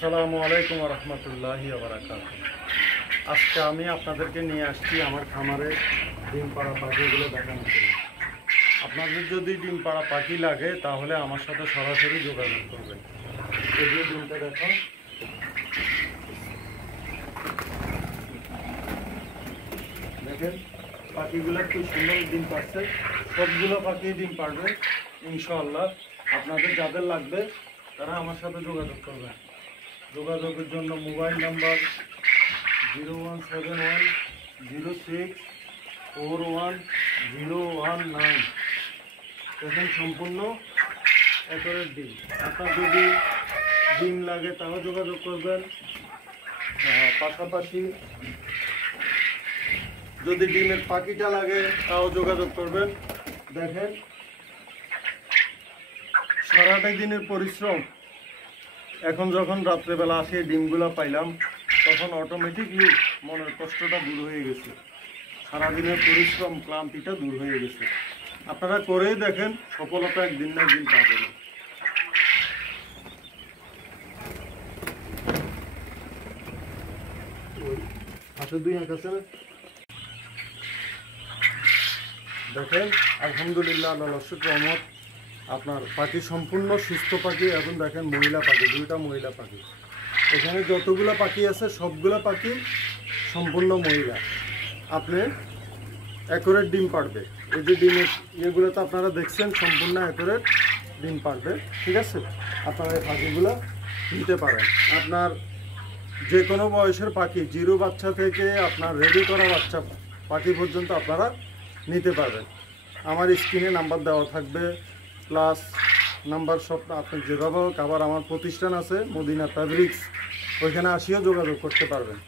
আসসালামু আলাইকুম রহমতুল্লাহি বারাকাতুহু। আজকে আমি আপনাদেরকে নিয়ে আসছি আমার খামারে ডিম পাড়া পাখিগুলো দেখানোর জন্য। আপনাদের যদি ডিম পাড়া পাখি লাগে তাহলে আমার সাথে সরাসরি যোগাযোগ করবেন। এই যে ডিমটা দেখো, দেখেন পাখিগুলো খুব সুন্দর ডিম পাচ্ছে। সবগুলো পাখি ডিম পাড়বে ইনশাআল্লাহ। আপনাদের যাদের লাগবে তারা আমার সাথে যোগাযোগ করবেন। যোগাযোগের জন্য মোবাইল নাম্বার 017106410119। দেখেন সম্পূর্ণ একরের ডিম। আপনার যদি ডিম লাগে তাও যোগাযোগ করবেন। পাশাপাশি যদি ডিমের পাখিটা লাগে তাও যোগাযোগ করবেন। দেখেন সারাটা দিনের পরিশ্রম এখন যখন রাত্রেবেলা আসে ডিমগুলো পাইলাম তখন অটোমেটিকলি মনের কষ্টটা দূর হয়ে গেছে। সারাদিনের পরিশ্রম ক্লান্তিটা দূর হয়ে গেছে। আপনারা করেই দেখেন, সফলতা একদিন না একদিন পাবেন। দেখেন আলহামদুলিল্লাহ, আল্লাহর রহমত, আপনার পাখি সম্পূর্ণ সুস্থ পাখি। এখন দেখেন মহিলা পাখি, দুইটা মহিলা পাখি। এখানে যতগুলো পাখি আছে সবগুলো পাখি সম্পূর্ণ মহিলা। আপনি একরের ডিম পাড়বে। এই যে ডিমের ইয়েগুলো তো আপনারা দেখছেন, সম্পূর্ণ একরের ডিম পাড়বে। ঠিক আছে, আপনারা এই পাখিগুলো নিতে পারেন। আপনার যে কোনো বয়সের পাখি, জিরো বাচ্চা থেকে আপনার রেডি করা বাচ্চা পাখি পর্যন্ত আপনারা নিতে পারবেন। আমার স্ক্রিনে নাম্বার দেওয়া থাকবে, প্লাস নাম্বার সব আপনি যেভাবে হোক। আবার আমার প্রতিষ্ঠান আছে মদিনা ফ্যাব্রিক্স, ওইখানে আসিও যোগাযোগ করতে পারবেন।